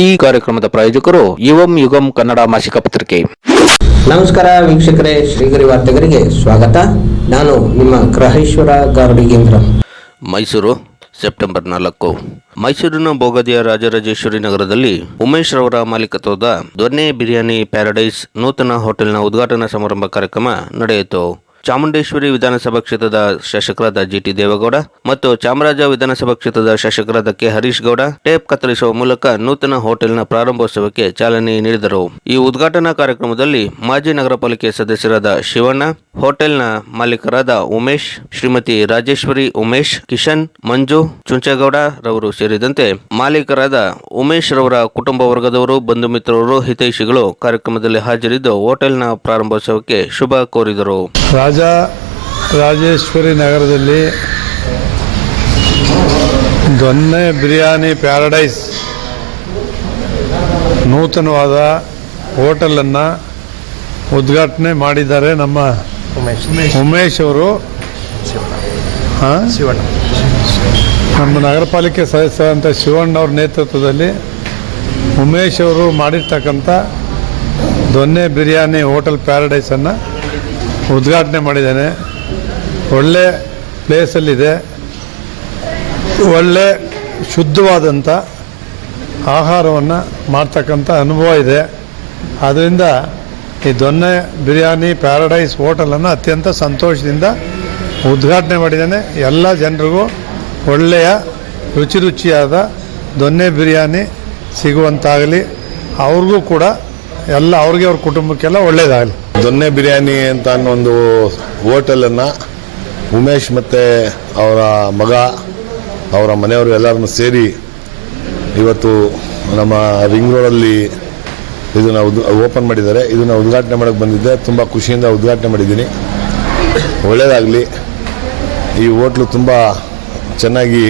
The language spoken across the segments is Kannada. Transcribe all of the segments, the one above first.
ಈ ಕಾರ್ಯಕ್ರಮದ ಪ್ರಾಯೋಜಕರು ಯುವಂ ಯುಗಂ ಕನ್ನಡ ಮಾಸಿಕ ಪತ್ರಿಕೆ. ನಮಸ್ಕಾರ ವೀಕ್ಷಕರೇ ಶ್ರೀಗರಿ ವಾರ್ತೆಗರಿಗೆ ಸ್ವಾಗತ. ನಾನು ನಿಮ್ಮ ಗ್ರಹೇಶ್ವರ ಗಾರ್ಡಿಗೇಂದ್ರ ಮೈಸೂರು ಸೆಪ್ಟೆಂಬರ್ ನಾಲ್ಕು. ಮೈಸೂರಿನ ಬೋಗದಿಯ ರಾಜರಾಜೇಶ್ವರಿ ನಗರದಲ್ಲಿ ಉಮೇಶ್ ರವರ ಮಾಲೀಕತ್ವದ ದೊನ್ನೆ ಬಿರಿಯಾನಿ ಪ್ಯಾರಡೈಸ್ ನೂತನ ಹೋಟೆಲ್ನ ಉದ್ಘಾಟನಾ ಸಮಾರಂಭ ಕಾರ್ಯಕ್ರಮ ನಡೆಯಿತು. ಚಾಮುಂಡೇಶ್ವರಿ ವಿಧಾನಸಭಾ ಕ್ಷೇತ್ರದ ಶಾಸಕರಾದ ಜಿಟಿ ದೇವೇಗೌಡ ಮತ್ತು ಚಾಮರಾಜ ವಿಧಾನಸಭಾ ಕ್ಷೇತ್ರದ ಶಾಸಕರಾದ ಕೆ ಹರೀಶ್ ಗೌಡ ಟೇಪ್ ಕತ್ತರಿಸುವ ಮೂಲಕ ನೂತನ ಹೋಟೆಲ್ನ ಪ್ರಾರಂಭೋತ್ಸವಕ್ಕೆ ಚಾಲನೆ ನೀಡಿದರು. ಈ ಉದ್ಘಾಟನಾ ಕಾರ್ಯಕ್ರಮದಲ್ಲಿ ಮಾಜಿ ನಗರ ಪಾಲಿಕೆ ಸದಸ್ಯರಾದ ಶಿವಣ್ಣ, ಹೋಟೆಲ್ನ ಮಾಲೀಕರಾದ ಉಮೇಶ್, ಶ್ರೀಮತಿ ರಾಜೇಶ್ವರಿ ಉಮೇಶ್, ಕಿಶನ್, ಮಂಜು, ಚುಂಚೇಗೌಡ ರವರು ಸೇರಿದಂತೆ ಮಾಲೀಕರಾದ ಉಮೇಶ್ ರವರ ಕುಟುಂಬ ವರ್ಗದವರು, ಬಂಧು ಮಿತ್ರರು, ಹಿತೈಷಿಗಳು ಕಾರ್ಯಕ್ರಮದಲ್ಲಿ ಹಾಜರಿದ್ದು ಹೋಟೆಲ್ನ ಪ್ರಾರಂಭೋತ್ಸವಕ್ಕೆ ಶುಭ ಕೋರಿದರು. ರಾಜ ರಾಜೇಶ್ವರಿ ನಗರದಲ್ಲಿ ದೊನ್ನೆ ಬಿರಿಯಾನಿ ಪ್ಯಾರಡೈಸ್ ನೂತನವಾದ ಹೋಟೆಲನ್ನು ಉದ್ಘಾಟನೆ ಮಾಡಿದ್ದಾರೆ ನಮ್ಮ ಉಮೇಶ್ ಅವರು. ನಮ್ಮ ನಗರ ಪಾಲಿಕೆ ಶಿವಣ್ಣ ಅವ್ರ ನೇತೃತ್ವದಲ್ಲಿ ಉಮೇಶ್ ಅವರು ಮಾಡಿರ್ತಕ್ಕಂಥ ದೊನ್ನೆ ಬಿರಿಯಾನಿ ಹೋಟೆಲ್ ಪ್ಯಾರಡೈಸನ್ನು ಉದ್ಘಾಟನೆ ಮಾಡಿದ್ದೇನೆ. ಒಳ್ಳೆ ಪ್ಲೇಸಲ್ಲಿದೆ ಒಳ್ಳೆ ಶುದ್ಧವಾದಂಥ ಆಹಾರವನ್ನು ಮಾಡ್ತಕ್ಕಂಥ ಅನುಭವ ಇದೆ. ಆದ್ದರಿಂದ ಈ ದೊನ್ನೆ ಬಿರಿಯಾನಿ ಪ್ಯಾರಡೈಸ್ ಹೋಟೆಲನ್ನು ಅತ್ಯಂತ ಸಂತೋಷದಿಂದ ಉದ್ಘಾಟನೆ ಮಾಡಿದ್ದೇನೆ. ಎಲ್ಲ ಜನರಿಗೂ ಒಳ್ಳೆಯ, ರುಚಿ ರುಚಿಯಾದ ದೊನ್ನೆ ಬಿರಿಯಾನಿ ಸಿಗುವಂತಾಗಲಿ. ಅವ್ರಿಗೂ ಕೂಡ ಎಲ್ಲ ಅವ್ರಿಗೆ ಅವ್ರ ಕುಟುಂಬಕ್ಕೆಲ್ಲ ಒಳ್ಳೇದಾಗಲಿ. ದೊನ್ನೆ ಬಿರಿಯಾನಿ ಅಂತ ಅನ್ನೋ ಒಂದು ಹೋಟೆಲನ್ನು ಉಮೇಶ್ ಮತ್ತು ಅವರ ಮಗ, ಅವರ ಮನೆಯವರು ಎಲ್ಲರನ್ನು ಸೇರಿ ಇವತ್ತು ನಮ್ಮ ರಿಂಗ್ ರೋಡಲ್ಲಿ ಇದನ್ನು ಉದ್, ಓಪನ್ ಮಾಡಿದ್ದಾರೆ. ಇದನ್ನು ಉದ್ಘಾಟನೆ ಮಾಡೋಕ್ಕೆ ಬಂದಿದ್ದೆ. ತುಂಬ ಖುಷಿಯಿಂದ ಉದ್ಘಾಟನೆ ಮಾಡಿದ್ದೀನಿ. ಒಳ್ಳೆಯದಾಗಲಿ ಈ ಹೋಟ್ಲು ತುಂಬ ಚೆನ್ನಾಗಿ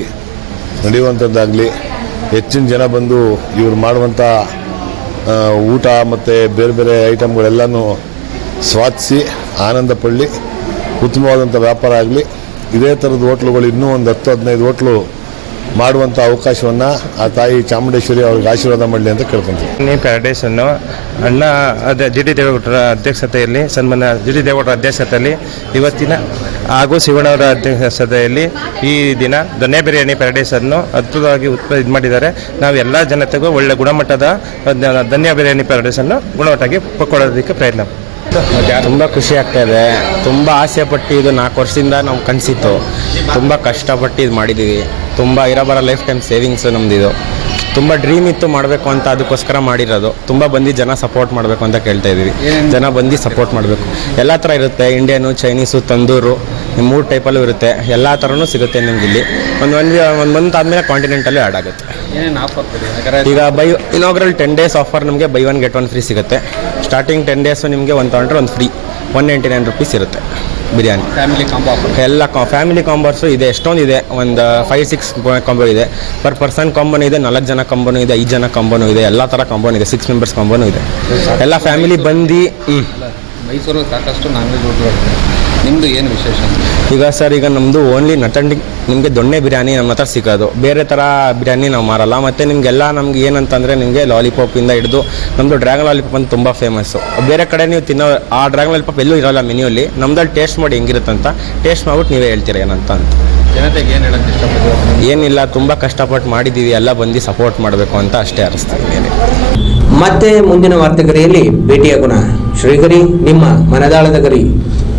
ನಡೆಯುವಂಥದ್ದಾಗಲಿ. ಹೆಚ್ಚಿನ ಜನ ಬಂದು ಇವರು ಮಾಡುವಂಥ ಊಟ ಮತ್ತು ಬೇರೆ ಬೇರೆ ಐಟಮ್ಗಳೆಲ್ಲನೂ ಸ್ವಾದಿಸಿ ಆನಂದ ಪಡಲಿ ಉತ್ತಮವಾದಂಥ ವ್ಯಾಪಾರ ಆಗಲಿ. ಇದೇ ಥರದ ಹೋಟ್ಲುಗಳು ಇನ್ನೂ ಒಂದು ಹತ್ತು, ಹದಿನೈದು ಹೋಟ್ಲು ಮಾಡುವಂಥ ಅವಕಾಶವನ್ನು ಆ ತಾಯಿ ಚಾಮುಂಡೇಶ್ವರಿ ಅವ್ರಿಗೆ ಆಶೀರ್ವಾದ ಮಾಡಲಿ ಅಂತ ಕೇಳ್ಕೊಂತೀವಿ. ನೇ ಪ್ಯಾರಡೈಸ್ ಅನ್ನು ಅಣ್ಣ ಅದೇ ಜಿ ಡಿ ದೇವೇಗೌಡರ ಅಧ್ಯಕ್ಷತೆಯಲ್ಲಿ ಸನ್ಮಾನ ಜಿ ಡಿ ದೇವೇಗೌಡರ ಅಧ್ಯಕ್ಷತೆಯಲ್ಲಿ ಇವತ್ತಿನ ಹಾಗೂ ಶಿವಣ್ಣವರ ಅಧ್ಯಕ್ಷತೆಯಲ್ಲಿ ಈ ದಿನ ದೊನ್ನೆ ಬಿರಿಯಾನಿ ಪ್ಯಾರಡೈಸ್ ಅನ್ನು ಅದ್ಭುತವಾಗಿ ಉತ್ಪ ಇದು ಮಾಡಿದ್ದಾರೆ. ನಾವು ಎಲ್ಲ ಜನತೆಗೂ ಒಳ್ಳೆ ಗುಣಮಟ್ಟದ ಧನ್ಯ ಬಿರಿಯಾನಿ ಪ್ಯಾರಡೈಸ್ ಅನ್ನು ಗುಣಮಟ್ಟಾಗಿ ಕೊಡೋದಕ್ಕೆ ಪ್ರಯತ್ನ. ತುಂಬ ಖುಷಿ ಆಗ್ತಾ ಇದೆ. ತುಂಬ ಆಸೆ ಪಟ್ಟು ಇದು ನಾಲ್ಕು ವರ್ಷದಿಂದ ನಾವು ಕನಸಿತ್ತು ತುಂಬ ಕಷ್ಟಪಟ್ಟು ಇದು ಮಾಡಿದ್ದೀವಿ. ತುಂಬ ಇರೋಬರೋ ಲೈಫ್ ಟೈಮ್ ಸೇವಿಂಗ್ಸ್ ನಮ್ಮದಿದು ತುಂಬ ಡ್ರೀಮ್ ಇತ್ತು ಮಾಡಬೇಕು ಅಂತ ಅದಕ್ಕೋಸ್ಕರ ಮಾಡಿರೋದು. ತುಂಬ ಬಂದು ಜನ ಸಪೋರ್ಟ್ ಮಾಡಬೇಕು ಅಂತ ಕೇಳ್ತಾ ಇದ್ದೀವಿ. ಜನ ಬಂದು ಸಪೋರ್ಟ್ ಮಾಡಬೇಕು. ಎಲ್ಲ ಥರ ಇರುತ್ತೆ. ಇಂಡಿಯನು ಚೈನೀಸು ತಂದೂರು ಮೂರು ಟೈಪಲ್ಲೂ ಇರುತ್ತೆ. ಎಲ್ಲ ಥರನೂ ಸಿಗುತ್ತೆ ನಿಮ್ಗೆ ಇಲ್ಲಿ ಒಂದು ಒಂದು ಒಂದು ಮಂತ್ ಆದಮೇಲೆ ಕಾಂಟಿನೆಂಟಲ್ಲೂ ಆ್ಯಡ್ ಆಗುತ್ತೆ. ಈಗ by inaugural ten days offer ನಮಗೆ buy one get one free ಸಿಗುತ್ತೆ. ಸ್ಟಾರ್ಟಿಂಗ್ ಟೆನ್ ಡೇಸು ನಿಮಗೆ ಒಂದು ತೊಗೊಂಡ್ರೆ ಒಂದು free one ninety nine rupees ಇರುತ್ತೆ ಬಿರಿಯಾನಿ. ಫ್ಯಾಮಿಲಿ ಕಾಂಬೋ ಎಲ್ಲ ಫ್ಯಾಮಿಲಿ ಕಾಂಬೋರ್ಸು ಇದೆ ಎಷ್ಟೊಂದು ಇದೆ ಒಂದು ಫೈವ್ ಸಿಕ್ಸ್ ಕಾಂಬೋ ಇದೆ. ಪರ್ ಪರ್ಸನ್ ಕಾಂಬೋನು ಇದೆ ನಾಲ್ಕು ಜನ ಕಾಂಬೋನು ಇದೆ ಐದು ಜನ ಕಾಂಬೋನು ಇದೆ ಎಲ್ಲ ಥರ ಕಾಂಬೋನು ಇದೆ ಸಿಕ್ಸ್ ಮೆಂಬರ್ಸ್ ಕಾಂಬೋನು ಇದೆ. ಎಲ್ಲ ಫ್ಯಾಮಿಲಿ ಬಂದು ಮೈಸೂರು ಸಾಕಷ್ಟು ನಾನ್ ವೆಜ್ ನಿಮ್ಮದು ಏನು ವಿಶೇಷ? ಈಗ ಸರ್ ಈಗ ನಮ್ಮದು ಓನ್ಲಿ ನಟಂಡಿ ನಿಮಗೆ ದೊಣ್ಣೆ ಬಿರಿಯಾನಿ ನಮ್ಮ ಹತ್ರ ಸಿಗೋದು. ಬೇರೆ ಥರ ಬಿರಿಯಾನಿ ನಾವು ಮಾರಲ್ಲ. ಮತ್ತು ನಿಮಗೆಲ್ಲ ನಮ್ಗೆ ಏನಂತಂದರೆ ನಿಮಗೆ ಲಾಲಿಪಾಪಿಂದ ಹಿಡಿದು ನಮ್ಮದು ಡ್ರ್ಯಾಗನ್ ಲಾಲಿಪಾಪ್ ಅಂತ ತುಂಬ ಫೇಮಸ್ಸು ಬೇರೆ ಕಡೆ ನೀವು ತಿನ್ನೋ ಆ ಡ್ರ್ಯಾಗನ್ ಲಾಲಿಪಾಪ್ ಎಲ್ಲೂ ಇರೋಲ್ಲ ಮೆನ್ಯೂಲಿ ನಮ್ದಲ್ಲಿ ಟೇಸ್ಟ್ ಮಾಡಿ ಹೆಂಗಿರುತ್ತೆ ಅಂತ ಟೇಸ್ಟ್ ಮಾಡ್ಬಿಟ್ಟು ನೀವೇ ಹೇಳ್ತೀರ ಏನಂತ ಅಂತ. ಜನತೆಗೆ ಏನು ಹೇಳೋಕ್ಕೆ ಇಷ್ಟಪಡ್ತೀವಿ ಏನಿಲ್ಲ ತುಂಬ ಕಷ್ಟಪಟ್ಟು ಮಾಡಿದ್ದೀವಿ ಎಲ್ಲ ಬಂದು ಸಪೋರ್ಟ್ ಮಾಡಬೇಕು ಅಂತ ಅಷ್ಟೇ ಅರಿಸ್ತಾ ಏನಿಲ್ಲ ಮತ್ತೆ ಮುಂದಿನ ವಾರ್ತೆಗರಿಯಲ್ಲಿ ಭೇಟಿಯಾಗೋಣ. ಶ್ರೀಗರಿ ನಿಮ್ಮ ಮನದಾಳದ ಗರಿ.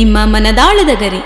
ನಿಮ್ಮ ಮನದಾಳದ ಗರಿ.